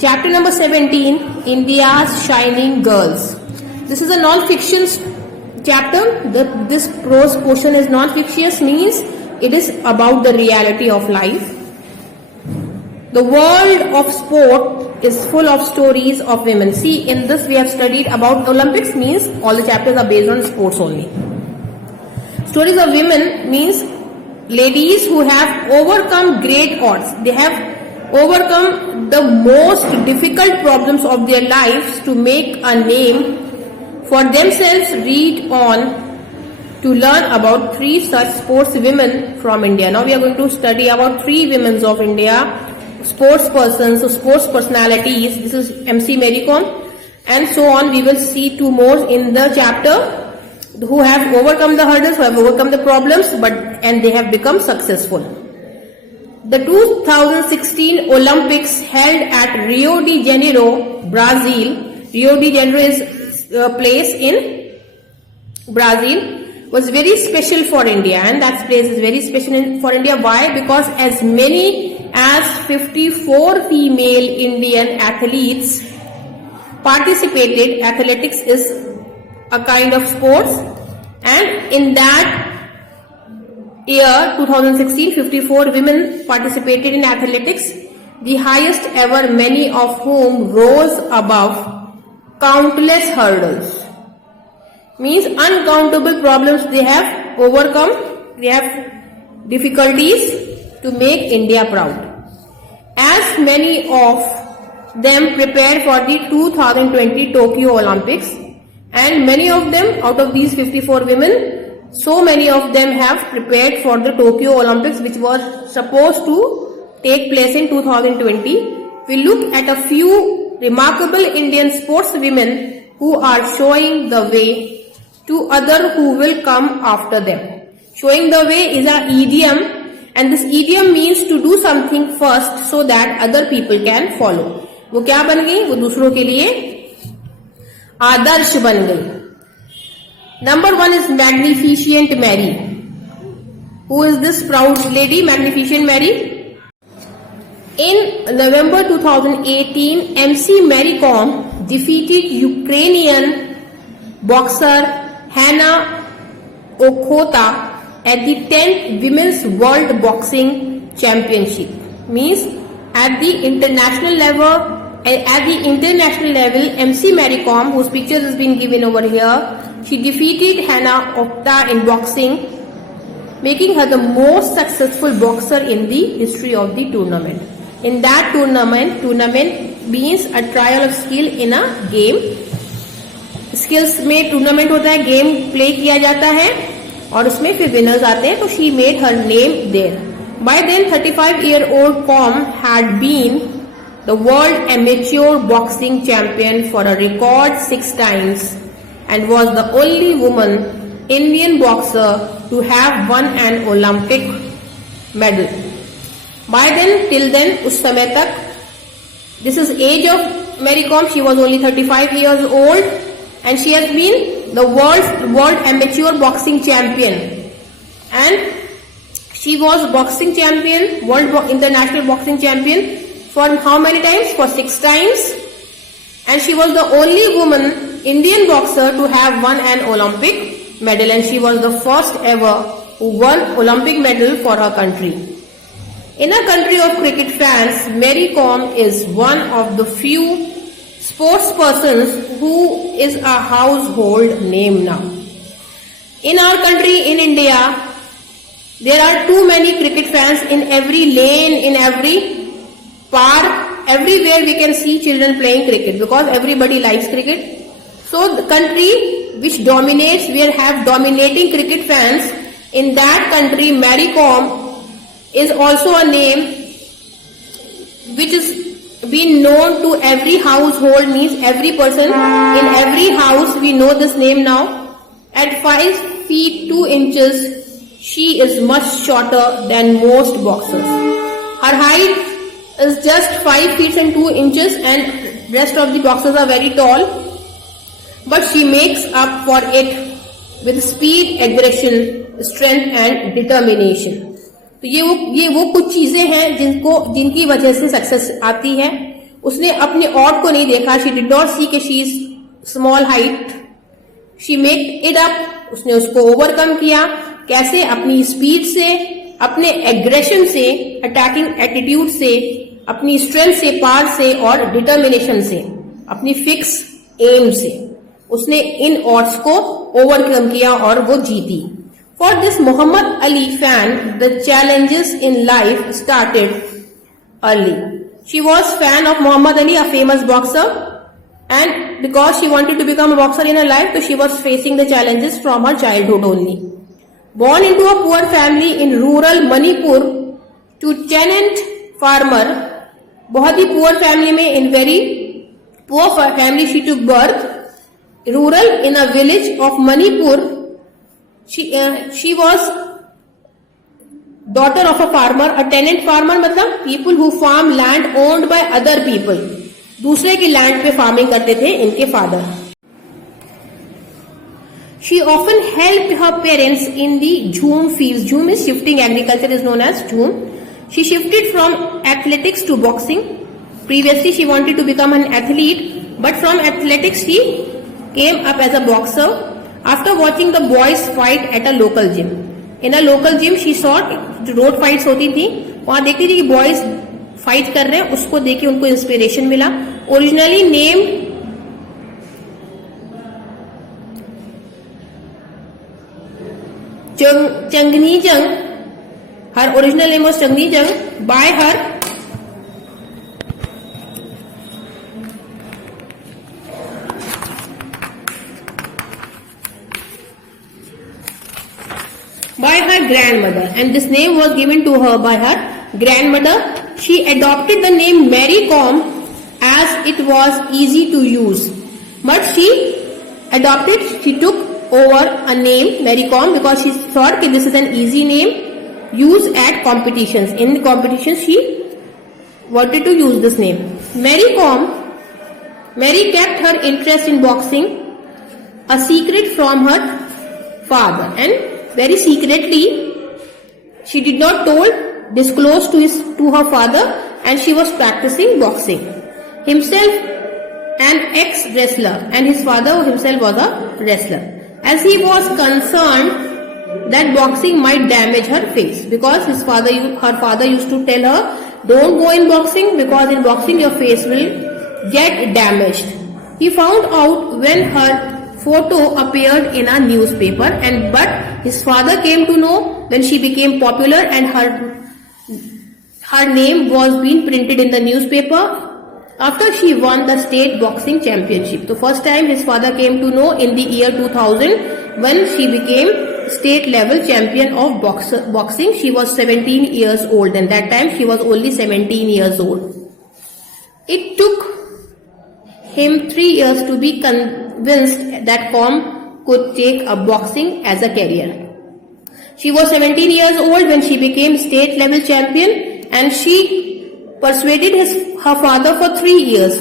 Chapter number 17, India's Shining Girls. This is a non-fiction chapter. This prose portion is non-fictitious, means it is about the reality of life. The world of sport is full of stories of women. See, in this we have studied about Olympics, means all the chapters are based on sports only. Stories of women means ladies who have overcome great odds. They have overcome the most difficult problems of their lives to make a name for themselves. Read on to learn about 3 such sports women from India. Now we are going to study about 3 women of India, sports persons, so sports personalities. This is MC Mary Kom, and so on. We will see 2 more in the chapter who have overcome the hurdles, who have overcome the problems, and they have become successful. The 2016 Olympics held at Rio de Janeiro, Brazil. Rio de Janeiro is a place in Brazil. Was very special for India, and that place is very special for India. Why? Because as many as 54 female Indian athletes participated. Athletics is a kind of sports, and in that year 2016, 54 women participated in athletics, the highest ever, many of whom rose above countless hurdles. Means uncountable problems they have overcome. They have difficulties to make India proud. As many of them prepared for the 2020 Tokyo Olympics, and many of them, out of these 54 women, so many of them have prepared for the Tokyo Olympics, which was supposed to take place in 2020. We look at a few remarkable Indian sports women who are showing the way to others who will come after them. Showing the way is an idiom, and this idiom means to do something first so that other people can follow. वो क्या बन गई? वो दूसरों के लिए आदर्श बन गई. Number 1 is Magnificent Mary. Who is this proud lady, Magnificent Mary? In November 2018, MC Mary Kom defeated Ukrainian boxer Hannah Okhota at the 10th Women's World Boxing Championship. Means at the international level, MC Mary Kom, whose pictures has been given over here, she defeated Hannah Okhota in boxing, making her the most successful boxer in the history of the tournament. In that tournament means a trial of skill in a game. Skills में tournament होता है, game play किया जाता है और उसमें फिर winners आते हैं. तो she made her name there. By then 35-year-old Kom had been the world amateur boxing champion for a record 6 times and was the only woman Indian boxer to have won an Olympic medal. By then, till then, उस समय तक, this is age of Mary Kom, she was only 35 years old. And she has been the world amateur boxing champion, and she was boxing champion, international boxing champion for how many times? For 6 times, and she was the only woman Indian boxer to have won an Olympic medal, and she was the first ever who won Olympic medal for her country. In a country of cricket fans, Mary Kom is one of the few sports persons who is a household name now. In our country, in India, there are too many cricket fans in every lane, in every park, everywhere we can see children playing cricket because everybody likes cricket. So the country which dominates, we have dominating cricket fans. In that country, Mary Kom is also a name which is been known to every household, means every person in every house we know this name now. At 5 feet 2 inches, she is much shorter than most boxers. Her height is just 5 feet and 2 inches, and rest of the boxers are very tall. But she makes up for it with speed, aggression, strength and determination. तो ये वो कुछ चीजें हैं जिनकी वजह से success आती है. उसने अपने ऑड को नहीं देखा. शी डिड नॉट सी कि she is small height. She make it up. उसने उसको ओवरकम किया. कैसे? अपनी स्पीड से, अपने एग्रेशन से, अटैकिंग एटीट्यूड से, अपनी स्ट्रेंथ से, पावर से और डिटर्मिनेशन से, अपनी फिक्स एम से उसने इन ऑड्स को ओवरकम किया और वो जीती. For this Muhammad Ali fan the challenges in life started early. She was fan of Muhammad Ali, a famous boxer, and because she wanted to become a boxer in her life, so she was facing the challenges from her childhood only. Born into a poor family in rural Manipur to tenant farmer, बहुत ही poor family में, in very poor family she took birth. Rural in a village of Manipur, she was daughter of a farmer. A tenant farmer मतलब people who farm land owned by other people. दूसरे की land पे farming करते थे इनके father. She often help her parents in the jhum field. Jhum is shifting agriculture, is known as jhum. She shifted from athletics to boxing. Previously she wanted to become an athlete, but from athletics she came up as a boxer after watching the boys fight at a local gym. In a local gym she saw, जो road fights होती थी वहां देखती थी कि boys fight कर रहे हैं, उसको देख के उनको इंस्पिरेशन मिला. ओरिजिनली नेम्ड चंगनी जंग, हर ओरिजिनल नेम वॉज चंगनी जंग bye her grandmother, and this name was given to her by her grandmother. She adopted the name Mary Kom as it was easy to use. But she took over a name Mary Kom because she thought that this is an easy name used at competitions. In the competitions she wanted to use this name. Mary kept her interest in boxing a secret from her father, and very secretly she did not disclose to her father, and she was practicing boxing. Himself an ex-wrestler, and his father himself was a wrestler, as he was concerned that boxing might damage her face, because her father used to tell her, don't go in boxing because in boxing your face will get damaged. He found out when her photo appeared in a newspaper, but his father came to know when she became popular and her name was being printed in the newspaper after she won the state boxing championship. The first time his father came to know in the year 2000 when she became state level champion of boxing. She was 17 years old, and that time she was only 17 years old. It took him 3 years to be convinced that Kom could take up boxing as a career. She was 17 years old when she became state level champion, and she persuaded her father for 3 years.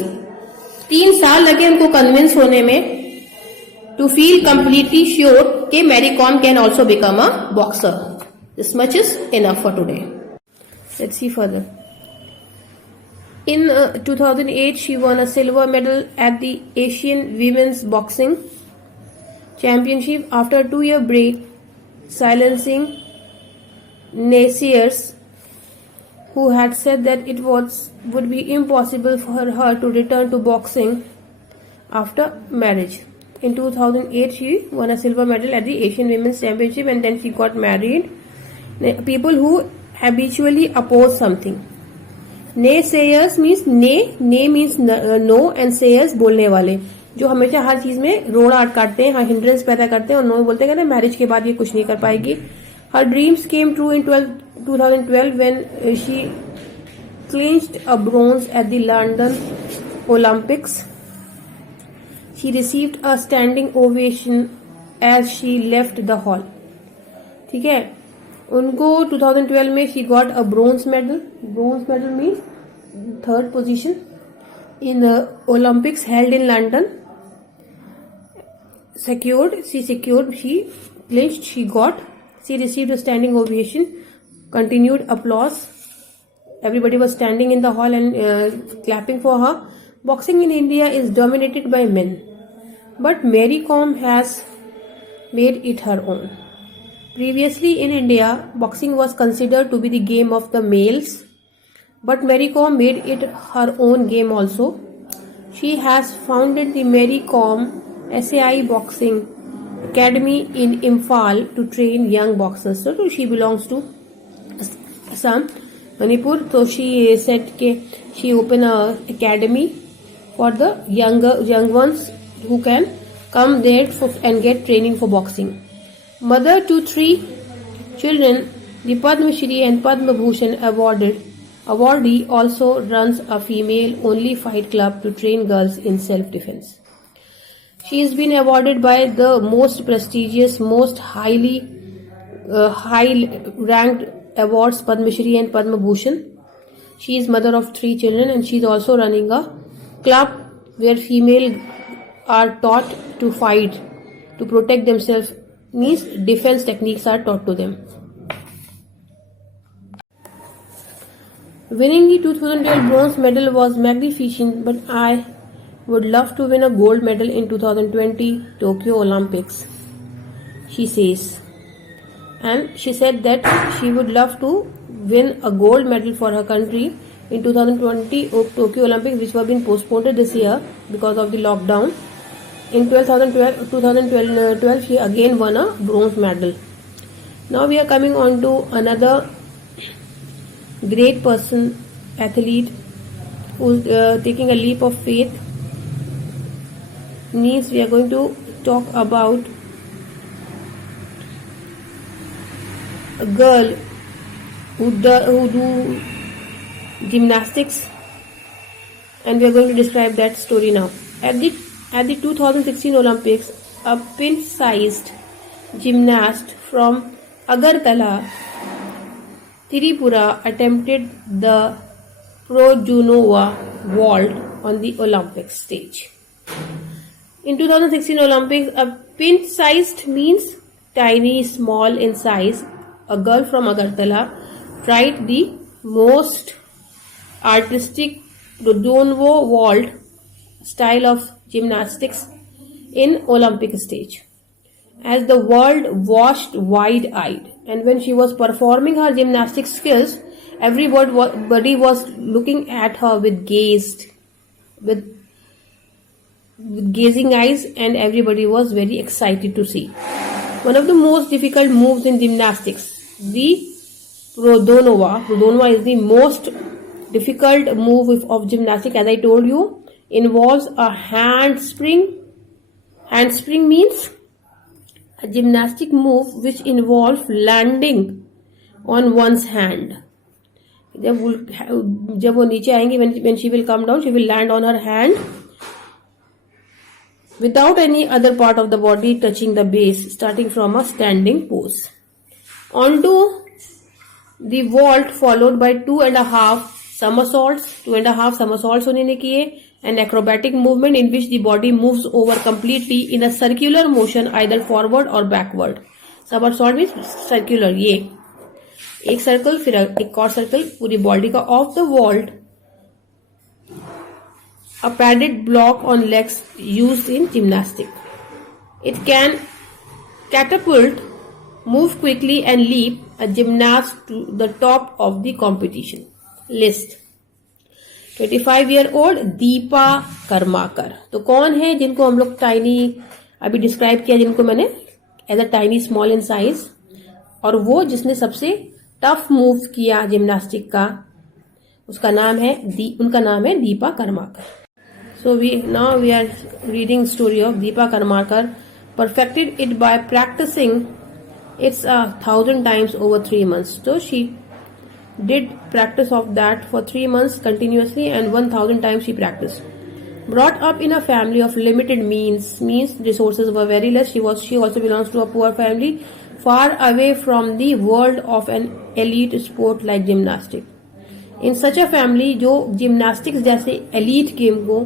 3 साल लगे उनको convince होने में, to feel completely sure कि Mary Kom can also become a boxer. This much is enough for today. Let's see further. In 2008, she won a silver medal at the Asian Women's Boxing Championship after a 2-year break, silencing naysayers who had said that it would be impossible for her to return to boxing after marriage. In 2008, she won a silver medal at the Asian Women's Championship, and then she got married. People who habitually oppose something. Naysayers means nay means no, and sayers बोलने वाले, जो हमेशा हर चीज में रोड़ा अटकाते हैं, hindrance पैदा करते हैं और नो बोलते हैं ना मैरिज के बाद ये कुछ नहीं कर पाएगी. Her dreams came true in 2012 when she clinched a bronze at the London Olympics. She received a standing ovation as she left the hall. ठीक है, उनको 2012 में she got a bronze medal. Bronze medal means 3rd position in the Olympics held in London. She clinched, she received a standing ovation, continued applause everybody was standing in the hall and clapping for her. Boxing in India is dominated by men, but Mary Kom has made it her own. Previously in India, boxing was considered to be the game of the males, but Mary Kom made it her own game also. She has founded the Mary Kom SAI Boxing Academy in Imphal to train young boxers. So she belongs to Assam, Manipur. So she said she opened a academy for the young ones who can come there and get training for boxing. Mother to 3 children, the Padma Shri and Padma Bhushan awardee also runs a female-only fight club to train girls in self-defense. She has been awarded by the most prestigious, most high-ranked awards, Padma Shri and Padma Bhushan. She is mother of 3 children and she is also running a club where female are taught to fight, to protect themselves, means defense techniques are taught to them. Winning the 2012 bronze medal was magnificent, but I would love to win a gold medal in 2020 Tokyo Olympics, she says. And she said that she would love to win a gold medal for her country in 2020 Tokyo Olympics, which were being postponed this year because of the lockdown. In 2012, she again won a bronze medal. Now we are coming on to another great person, athlete, who is taking a leap of faith. Means we are going to talk about a girl who do gymnastics, and we are going to describe that story now. At the 2016 Olympics, a pin-sized gymnast from Agartala, Tripura, attempted the Projunova vault on the Olympic stage. In 2016 Olympics, a pin-sized means tiny, small in size. A girl from Agartala tried the most artistic Projunova vault style of gymnastics in Olympic stage. As the world watched wide-eyed, and when she was performing her gymnastic skills, everybody was looking at her with gazing eyes, and everybody was very excited to see. One of the most difficult moves in gymnastics, the Projunova is the most difficult move of gymnastics, as I told you, involves a handspring. Handspring means a gymnastic move which involves landing on one's hand. जब वो नीचे आएंगी, when she will come down, she will land on her hand without any other part of the body touching the base, starting from a standing pose. Onto the vault, followed by 2.5 somersaults. 2.5 somersaults उन्होंने किए. An acrobatic movement in which the body moves over completely in a circular motion, either forward or backward. Somersault means circular. ये एक circle फिर एक और circle, पूरी body का off the vault. A padded block on legs used in gymnastics. It can catapult, move quickly and leap a gymnast to the top of the competition. List. 25-year-old Deepa Karmakar. तो कौन है जिनको हम लोग टाइनी अभी describe किया, जिनको मैंने as a tiny small in size, और वो जिसने सबसे टफ मूव किया जिम्नास्टिक का, उनका नाम है Deepa Karmakar. So now we are reading story of Deepa Karmakar. Perfected it by practicing it's 1,000 times over 3 months. So she did practice of that for 3 months continuously, and 1,000 times she practiced. Brought up in a family of limited means resources were very less. She also belongs to a poor family, far away from the world of an elite sport like gymnastics. In such a family जो gymnastics जैसे elite game को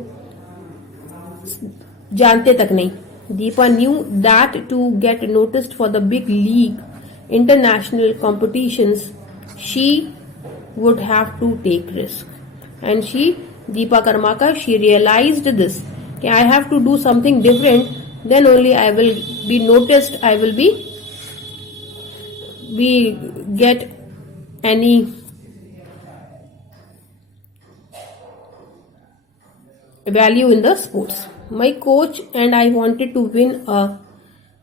जानते तक नहीं. Deepa knew that to get noticed for the big league international competitions, she would have to take risk. And Deepa Karmakar, she realized this. I have to do something different, then only I will be noticed, I will be get any value in the sports. My coach and I wanted to win a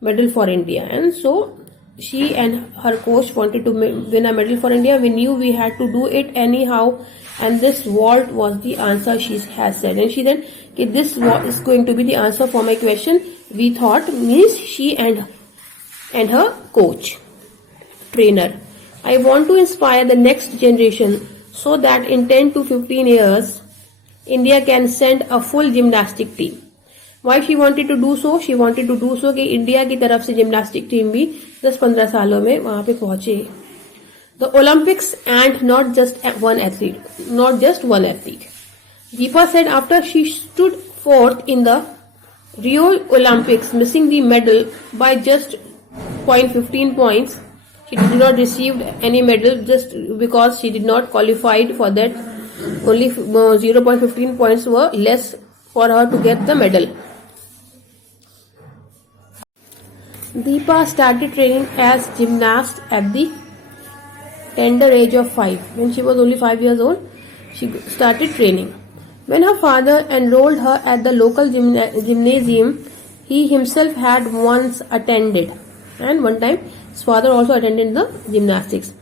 medal for India, and so she and her coach wanted to win a medal for India. We knew we had to do it anyhow, and this vault was the answer, she has said. And she said, okay, this is going to be the answer for my question. We thought, means she and her coach, trainer. I want to inspire the next generation so that in 10 to 15 years, India can send a full gymnastic team. Why she wanted to do so? She wanted to do so कि India की तरफ से gymnastic team भी 10-15 सालों में वहां पे पहुंचे. The Olympics and not just one athlete. Deepa said after she stood fourth in the Rio Olympics, missing the medal by just 0.15 points. She did not receive any medal just because she did not qualified for that. Only 0.15 points were less for her to get the medal. Deepa started training as gymnast at the tender age of 5. When she was only 5 years old, she started training. When her father enrolled her at the local gymnasium, he himself had once attended, and one time his father also attended the gymnastics.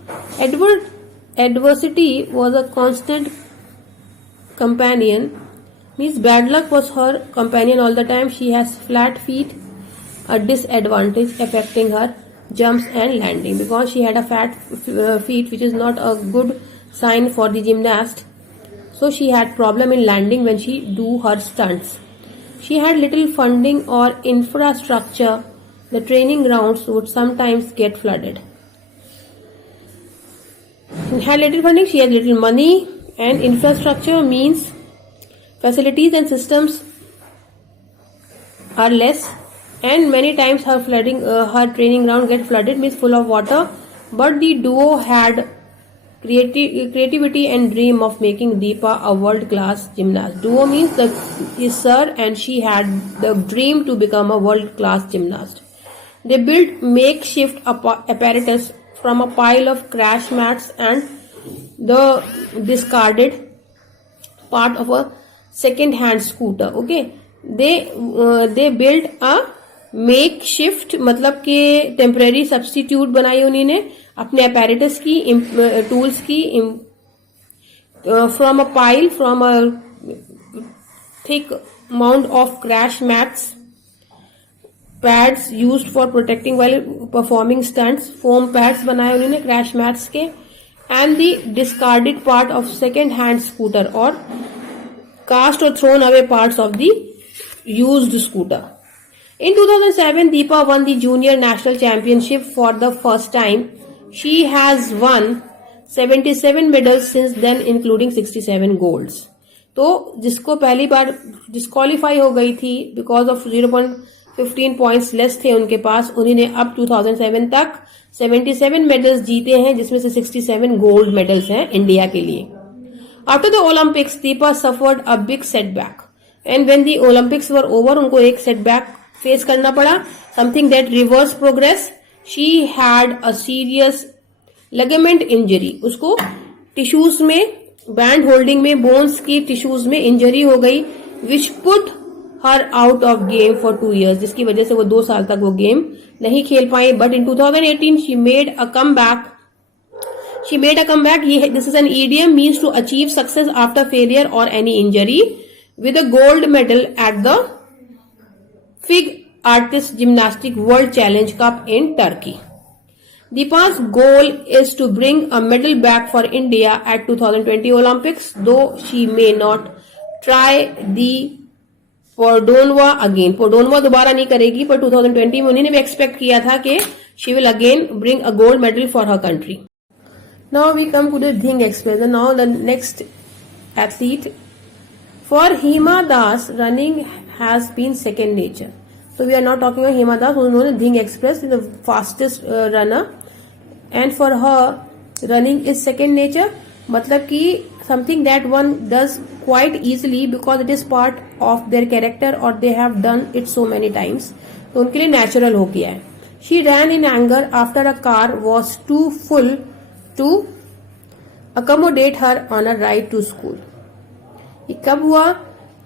Adversity was a constant companion. Means bad luck was her companion all the time. She has flat feet, a disadvantage affecting her jumps and landing, because she had a fat feet, which is not a good sign for the gymnast. So she had problem in landing when she do her stunts. She had little funding or infrastructure. The training grounds would sometimes get flooded. She had little funding, she had little money, and infrastructure means facilities and systems are less, and many times her training ground get flooded, means full of water. But the duo had creativity and dream of making Deepa a world-class gymnast. Duo means his sir and she had the dream to become a world-class gymnast. They built makeshift apparatus from a pile of crash mats and the discarded part of a second-hand scooter. Okay, they built a makeshift, मतलब के temporary substitute बनाई उन्होंने अपने apparatus की, tools की, from a pile, from a thick mound of crash mats, pads used for protecting while performing stunts, foam pads बनाए उन्होंने crash mats के, and the discarded part of second-hand scooter or cast or thrown away parts of the used scooter. In 2007, Deepa won the Junior National Championship for the first time. She has won 77 medals since then, including 67 golds. तो जिसको पहली बार disqualify हो गई थी because of 0.15 points less थे उनके पास, उन्होंने अब 2007 तक 77 मेडल्स जीते हैं, जिसमें से 67 गोल्ड मेडल्स हैं इंडिया के लिए. After the Olympics, Deepa suffered a big setback, and when the Olympics were over, उनको एक setback फेस करना पड़ा, something that reversed progress. She had a serious ligament injury. उसको टिश्यूज में, बैंड होल्डिंग में, बोन्स की टिश्यूज में injury हो गई, which put her out of game for 2 years, जिसकी वजह से वो 2 साल तक वो गेम नहीं खेल पाई. But in 2018, she made a comeback. This is an idiom, means to achieve success after failure or any injury, with a gold medal at the FIG Artist Gymnastic World Challenge Cup in Turkey. Deepa's goal is to bring a medal back for India at 2020 Olympics, though she may not try the पोर्डोनवा again. पोर्डोनवा दोबारा नहीं करेगी, पर 2020 में उन्होंने भी expect किया था कि she will again bring a gold medal for her country. Now we come to the Dhing Express. And now the next athlete. For Hima Das, running has been second nature. So we are not talking about Hima Das, who is known as Dhing Express, is the fastest runner. And for her, running is second nature. मतलब कि something that one does quite easily because it is part of their character और they have done it so many times, तो उनके लिए natural हो गया है. She ran in anger after a car was too full to accommodate her on a ride to school. ये कब हुआ?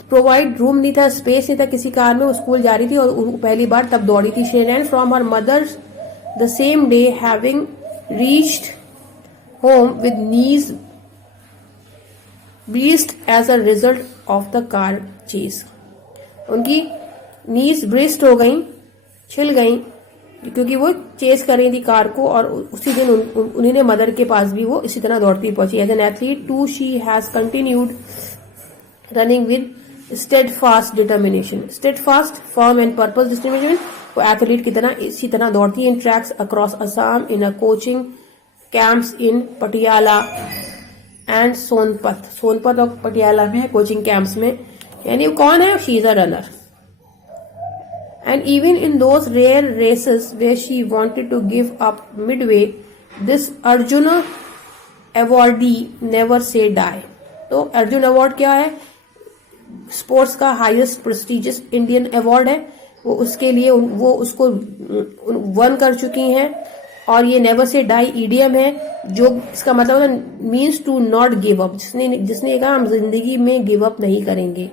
प्रोवाइड रूम नहीं था, स्पेस नहीं था किसी कार में, वो स्कूल जा रही थी और पहली बार तब दौड़ी थी. She ran from her mother the same day having reached home with knees bruised as a result of the car chase. उनकी नीज ब्रिस्ट हो गई, छिल गई, क्योंकि वो चेस कर रही थी कार को, और उसी दिन उन्हीं ने मदर के पास भी वो इसी तरह दौड़ती पहुंची. As an athlete too she has continued running with steadfast determination. Steadfast, firm and purpose determination. वो एथलीट की तरह इसी तरह दौड़ती है. In tracks across Assam in a coaching camps in Patiala and Sonipat. Sonipat और पटियाला में कोचिंग कैंप्स में. यानी वो कौन है? She is a runner. And even in those rare races where she wanted to give up midway, this Arjuna awardee never say die. तो Arjuna award क्या है? स्पोर्ट्स का हाईएस्ट प्रेस्टिजियस इंडियन अवार्ड है. वो उसके लिए वो उसको वन कर चुकी हैं. और ये नेवर से डाई ईडियम है, जो इसका मतलब means to not give up. जिसने कहा हम जिंदगी में गिव अप नहीं करेंगे.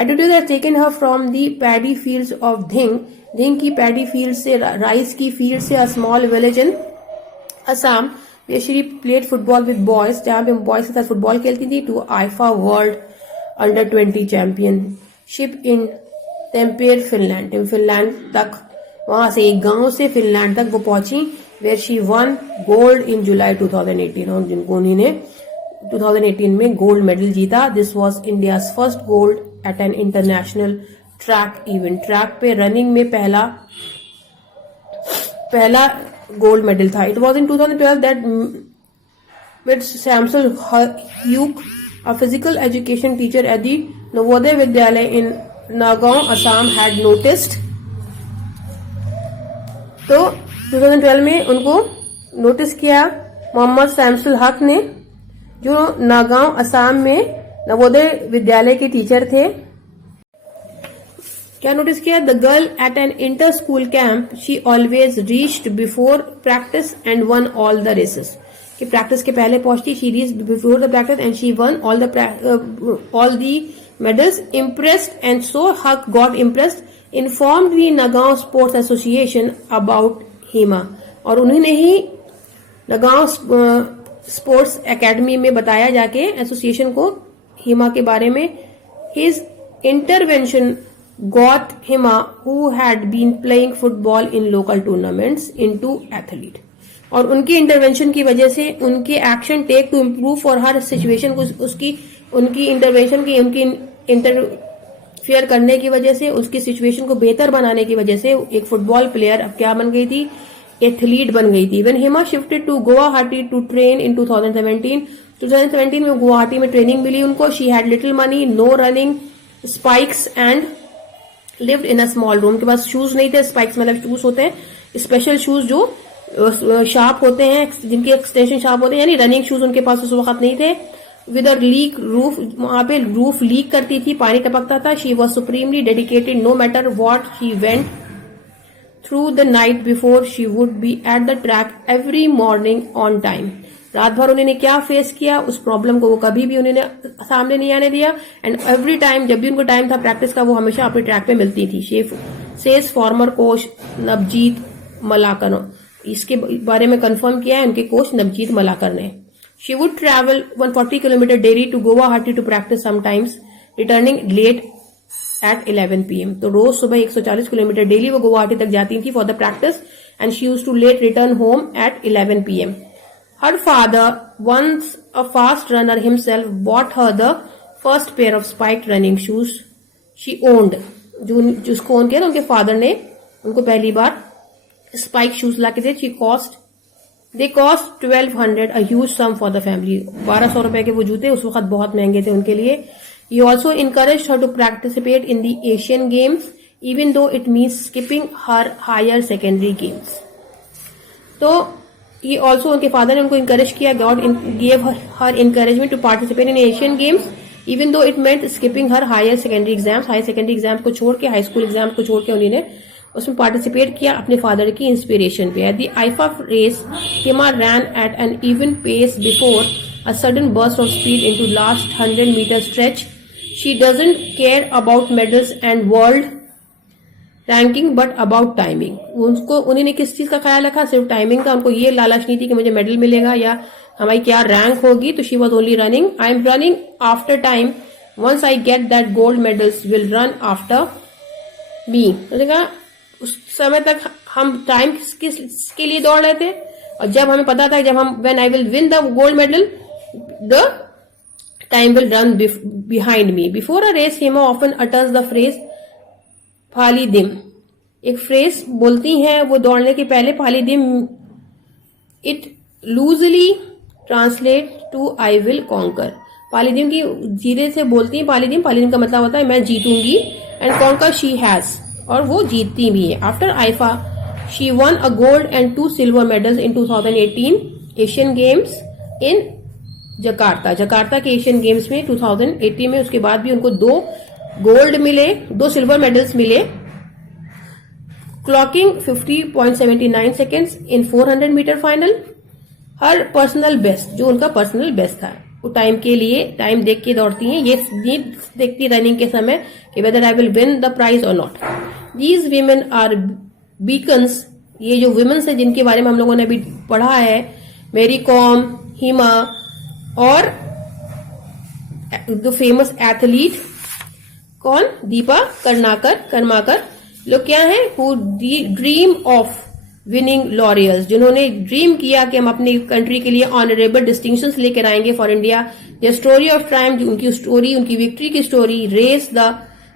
Attitude has taken her from the paddy fields of Dhing. Dhing की पैडी फील्ड से, राइस की फील्ड से, a small village in Assam where she played football with boys, जहां पे बॉयज के साथ फुटबॉल खेलती थी, to IAAF world under 20 championship in Tampere Finland. Finland तक, वहां से एक गांव से फिनलैंड तक वो पहुंची, where she won gold in July 2018. और जिनको उन्होंने 2018 में गोल्ड मेडल जीता. This was India's first gold at an international track event. Track पे रनिंग में पहला गोल्ड मेडल था. It was in 2012 that with Samsul Hoque, a physical education teacher at the Navodaya Vidyalaya in Nagaon, Assam, had noticed. तो 2012 में उनको notice किया मोहम्मद सैमसुल हक ने, जो नागांव असम में नवोदय विद्यालय के टीचर थे. क्या नोटिस किया? The girl at an inter school camp, she always reached before practice and won all the races. कि प्रैक्टिस के पहले पहुंचती, she reached before the practice and she won all the medals. Impressed and so Hoque got impressed, informed the Nagaon sports association about Hima. और उन्होंने ही Nagaon sports academy में बताया जाके association को हिमा के बारे में. His intervention got Hima, who had been playing football in local tournaments, into athlete. और उनकी इंटरवेंशन की वजह से, उनके action take to improve for her situation को, उनकी इंटरवेंशन की, उनकी इंटरफेयर करने की वजह से, उसकी सिचुएशन को बेहतर बनाने की वजह से एक फुटबॉल प्लेयर अब क्या बन गई थी? एथलीट बन गई थी. When Hima shifted to Guwahati to train in 2017 में गुवाहाटी में ट्रेनिंग मिली उनको. She had little money, no running spikes and lived in a small room. के पास शूज नहीं थे. स्पाइक्स मतलब शूज होते हैं, स्पेशल शूज जो शार्प होते हैं, जिनके एक्सटेंशन शार्प होते हैं, यानी रनिंग शूज उनके पास उस वक्त नहीं थे. विद अ लीक रूफ, वहां पे रूफ लीक करती थी, पानी टपकता था. She was supremely dedicated, no matter what she went through the night before, she would be at the track every morning on time. रात भर उन्होंने क्या फेस किया, उस प्रॉब्लम को वो कभी भी उन्होंने सामने नहीं आने दिया. एंड एवरी टाइम, जब भी उनको टाइम था प्रैक्टिस का, वो हमेशा अपने ट्रैक पे मिलती थी. Says former coach Navjeet Malakar. इसके बारे में कंफर्म किया है उनके कोच नवजीत मलाकर ने. She would travel 140 kilometre daily to Guwahati to practise, sometimes returning late at 11 PM. तो रोज सुबह 140 किलोमीटर डेली वो गुवाहाटी तक जाती थी for the practice, and she used to late return home at 11 PM. Her father, once a fast runner himself, bought her the first pair of spiked running shoes she owned. जिसको own किया ना उनके father ने, उनको पहली बार spike shoes ला के थे. दे cost 1200, a huge sum for the family. 1200 रुपए के वो जूते उस वक्त बहुत महंगे थे उनके लिए. He also encouraged her to participate in the Asian Games, even though it means skipping her higher secondary games. तो ही ऑल्सो, उनके फादर ने उनको इंकरेज किया, God gave her encouragement to participate in Asian Games even though it meant skipping her higher secondary exams. Higher secondary exam को छोड़ के, high school exam को छोड़ के उन्होंने उसमें पार्टिसिपेट किया अपने फादर की इंस्पिरेशन पे। At the IAAF race Hima ran at an even pace before a sudden burst of speed into last 100-meter stretch. She doesn't care about medals and world ranking but about timing. उनको उन्होंने किस चीज का ख्याल रखा? सिर्फ timing का। उनको ये लालच नहीं थी कि मुझे मेडल मिलेगा या हमारी क्या रैंक होगी। तो she was only running, I am running after time, once I get that gold medals will run after me. उस समय तक हम टाइम किसके लिए दौड़ रहे थे, और जब हमें पता था जब हम when I will win the gold medal the time will run behind me. Before a race, Hema often utters the phrase "Phalidim." एक फ्रेज बोलती हैं वो दौड़ने के पहले, "Phalidim." It loosely translates to "I will conquer." पालिदिम की धीरे से बोलती हैं पालिदिम। पालिदिम का मतलब होता है मैं जीतूंगी, एंड कॉन्कर शी हैज, और वो जीतती भी है। After IIFA she won a gold and 2 silver medals in 2018 Asian games in Jakarta. Jakarta के एशियन गेम्स में 2018 में, उसके बाद भी उनको 2 गोल्ड मिले, 2 सिल्वर मेडल्स मिले, clocking 50.79 seconds in 400 metre final. Her personal best, जो उनका पर्सनल बेस्ट था, वो टाइम के लिए टाइम देख के दौड़ती हैं। ये देखती रनिंग के समय कि whether I will win the prize और not. These women are beacons, ये जो विमेन्स है जिनके बारे में हम लोगों ने अभी पढ़ा है, मेरी कॉम, हिमा और द फेमस एथलीट कौन, दीपा कर्माकर, लोग क्या हैं, who dream of winning laurels, जिन्होंने ड्रीम किया कि हम अपनी कंट्री के लिए ऑनरेबल डिस्टिंक्शंस लेकर आएंगे for India. The story of triumph, उनकी स्टोरी, उनकी विक्ट्री की story, raise the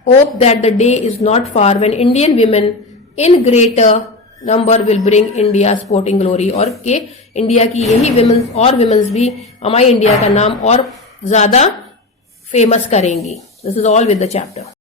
hope that the day is not far when Indian women in greater number will bring India sporting glory, और के India की यही women's और women's भी हमारी इंडिया का नाम और ज्यादा फेमस करेंगी। This is all with the chapter.